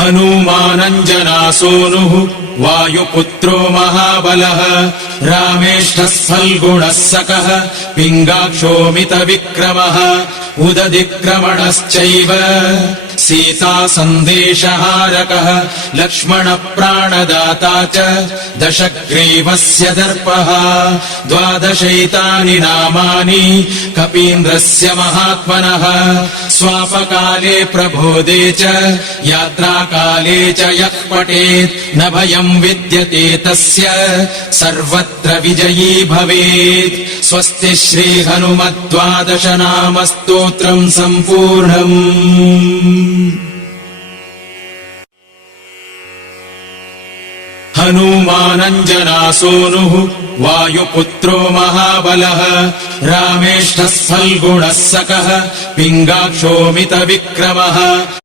हनूमानञ्जनासूनुः वायुपुत्रो महाबलः रामेष्ठः फल्गुणः सकः पिङ्गाक्षो मितविक्रमः उदधिक्रमणश्चैव सीता सन्देशहारकः लक्ष्मणप्राणदाता च दशग्रीवस्य दर्पः 12 नामानि कपीन्द्रस्य महात्मनः स्वापकाले प्रबोधे च यात्राकाले च यः पठेत् न भयम् विद्यते तस्य सर्वत्र विजयी भवेत्। स्वस्ति श्रीहनुमद्12 नाम स्तोत्रम् सम्पूर्णम्। हनूमानञ्जनासूनुः वायुपुत्रो महाबलः रामेष्ठः फल्गुणः सकः पिङ्गाक्षो मितविक्रमः